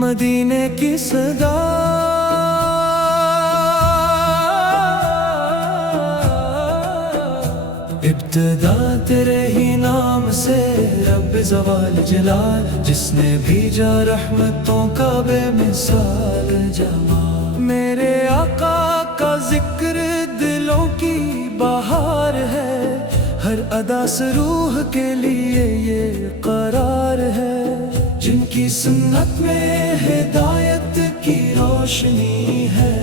مدینے کی صدا ابتدا تیرے ہی نام سے رب زوال جلال، جس نے بھیجا رحمتوں کا بے مثال جمال۔ میرے آقا کا ذکر دلوں کی بہار ہے، ہر ادا سے روح کے لیے یہ قرار ہے۔ جن کی سنت میں ہدایت کی روشنی ہے،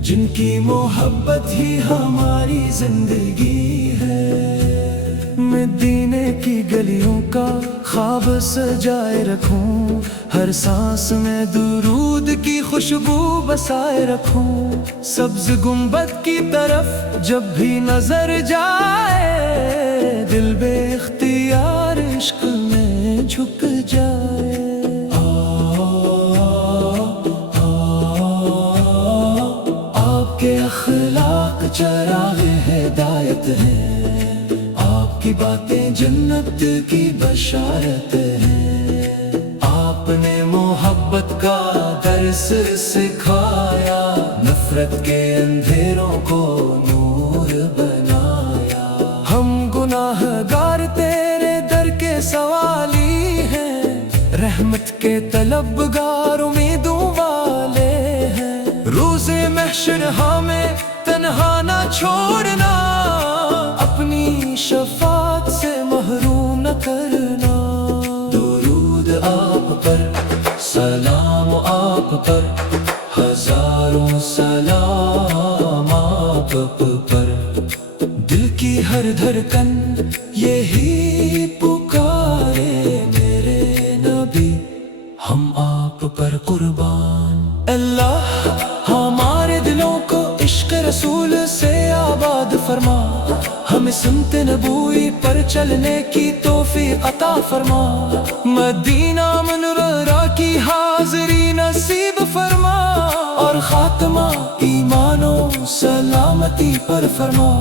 جن کی محبت ہی ہماری زندگی ہے۔ مدینے کی گلیوں کا خواب سجائے رکھوں، ہر سانس میں درود کی خوشبو بسائے رکھوں۔ سبز گنبد کی طرف جب بھی نظر جائے، دل بے اختیار عشق میں جھک جائے۔ آپ کے اخلاق چراغ ہدایت ہیں، آپ کی باتیں جنت کی بشارت ہیں۔ آپ نے محبت کا درس سکھایا، نفرت کے اندھیروں کو نور بنایا۔ ہم گناہ گار تیرے در کے سوالی ہیں، رحمت کے طلبگار امیدوں والے ہیں۔ روز محشر ہمیں تنہا نہ چھوڑنا، اپنی شفاعت سے محروم نہ کرنا۔ درود آپ پر، سلام آپ پر، ہزاروں سلام آپ پر۔ دل کی ہر دھڑکن یہی پکارے میرے نبی، ہم آپ پر قربان۔ اللہ ہمارے دلوں کو عشق رسول سے آباد فرما، ہمیں سنت نبوی پر چلنے کی توفیق عطا فرما۔ مدینہ منورہ کی حاضری نصیب فرما، اور خاتمہ ایمان و سلامتی پر فرما۔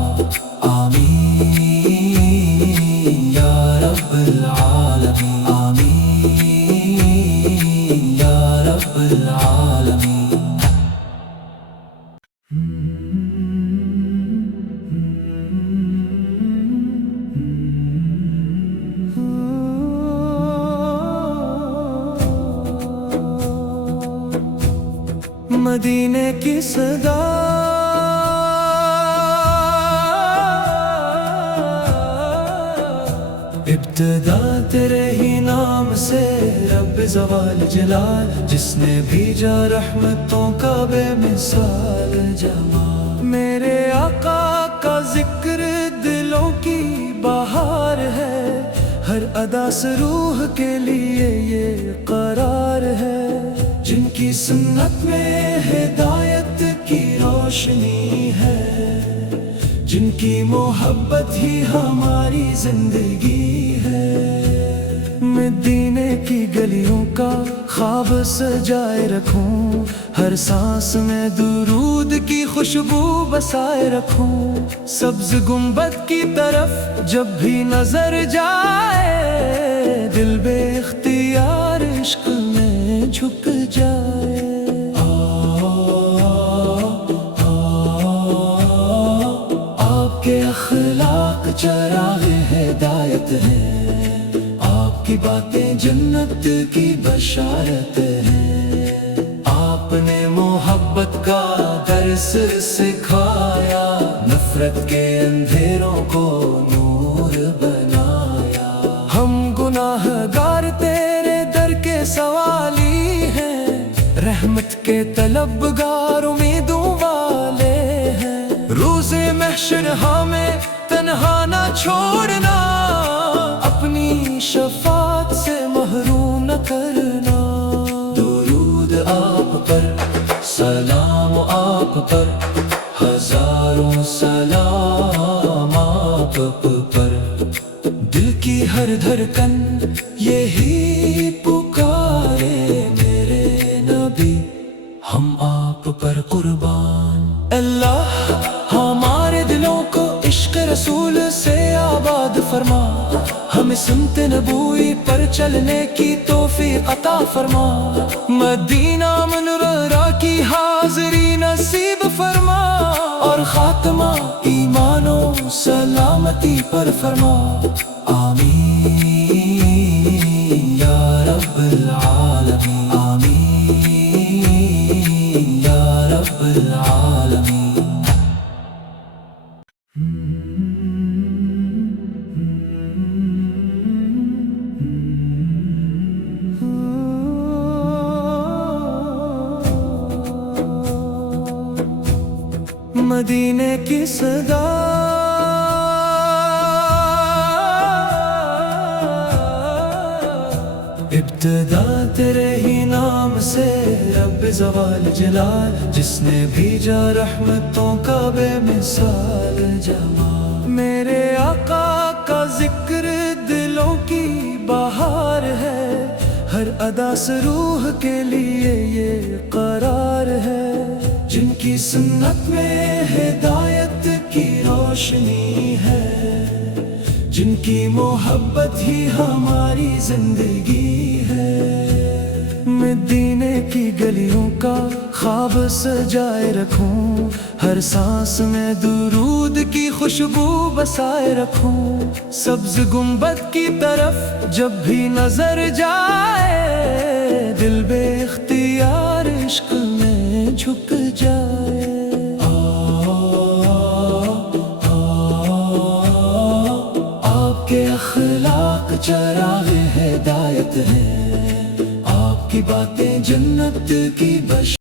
آمین یا رب العالمین، آمین یا رب العالمین۔ مدینے کی صدا ابتدا تیرے ہی نام سے رب زوال جلال، جس نے بھیجا رحمتوں کا بے مثال جمال۔ میرے آقا کا ذکر دلوں کی بہار ہے، ہر ادا سے روح کے لیے یہ قرار ہے۔ جن کی سنت میں ہدایت کی روشنی ہے، جن کی محبت ہی ہماری زندگی ہے۔ مدینے کی گلیوں کا خواب سجائے رکھوں، ہر سانس میں درود کی خوشبو بسائے رکھوں۔ سبز گنبد کی طرف جب بھی نظر جائے، دل بے اختیار عشق میں جھک جائے۔ آپ کے اخلاق چراغ ہدایت ہیں، آپ کی باتیں جنت کی بشارت ہیں۔ آپ نے محبت کا درس سکھایا، نفرت کے اندھیروں کو نور بنایا۔ ہم گناہ گار تیرے در کے سوالی ہیں، رحمت کے طلبگار امیدوں والے ہیں۔ روز محشر ہمیں تنہا نہ چھوڑنا، اپنی شفاعت سے محروم نہ کرنا۔ درود آپ پر، سلام آپ پر، ہزاروں سلام آپ پر۔ دل کی ہر دھڑکن یہی پکارے میرے نبی، ہم آپ پر قربان۔ اللہ ہمارے دلوں کو عشق رسول سے آباد فرما، ہمیں سنت نبوی پر چلنے کی توفیق عطا فرما، مدینہ منورہ کی حاضری نصیب فرما، اور خاتمہ ایمان و سلامتی پر فرما، آمین یا رب العالمین، آمین یا رب العالمین۔ مدینے کی صدا ابتدا تیرے ہی نام سے رب زوال جلال، جس نے بھیجا رحمتوں کا بے مثال جمال۔ میرے آقا کا ذکر دلوں کی بہار ہے، ہر ادا سے روح کے لیے یہ قرار ہے، جن کی سنت میں ہدایت کی روشنی ہے، جن کی محبت ہی ہماری زندگی ہے۔ مدینے کی گلیوں کا خواب سجائے رکھوں، ہر سانس میں درود کی خوشبو بسائے رکھوں، سبز گنبد کی طرف جب بھی نظر جائے، دل بے اختیار عشق میں جھک جائے۔ آپ کے اخلاق چراغ ہدایت ہیں، آپ کی باتیں جنت کی بش